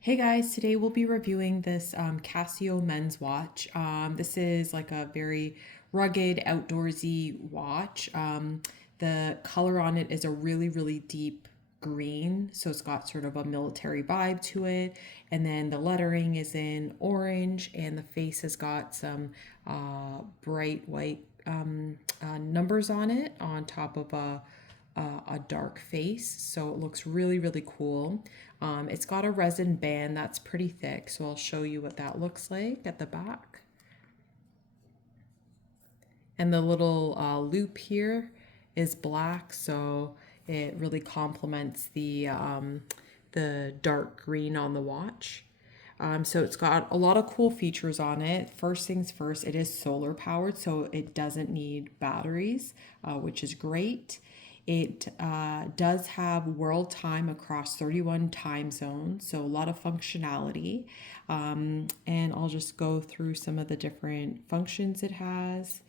Hey guys, today we'll be reviewing this Casio men's watch. This is like a very rugged, outdoorsy watch. The color on it is a really deep green, so it's got sort of a military vibe to it. And then the lettering is in orange, and the face has got some bright white numbers on it on top of a dark face, so it looks really cool. It's got a resin band that's pretty thick, so I'll show you what that looks like at the back. And the little loop here is black, so it really complements the dark green on the watch. So it's got a lot of cool features on it. First things first, it is solar powered, so it doesn't need batteries, which is great. It does have world time across 31 time zones, so a lot of functionality. And I'll just go through some of the different functions it has.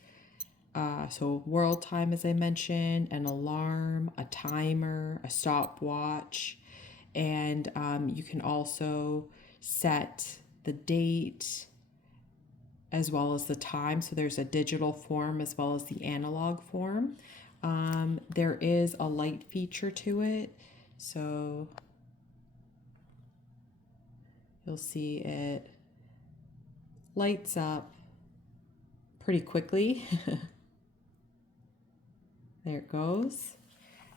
So world time, as I mentioned, an alarm, a timer, a stopwatch, and you can also set the date as well as the time. So there's a digital form as well as the analog form. There is a light feature to it, so you'll see it lights up pretty quickly. There it goes.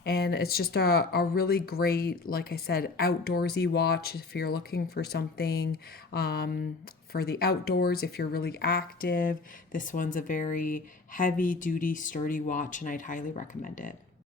And it's just a really great, like I said, outdoorsy watch if you're looking for something for the outdoors, if you're really active. This one's a very heavy duty, sturdy watch, and I'd highly recommend it.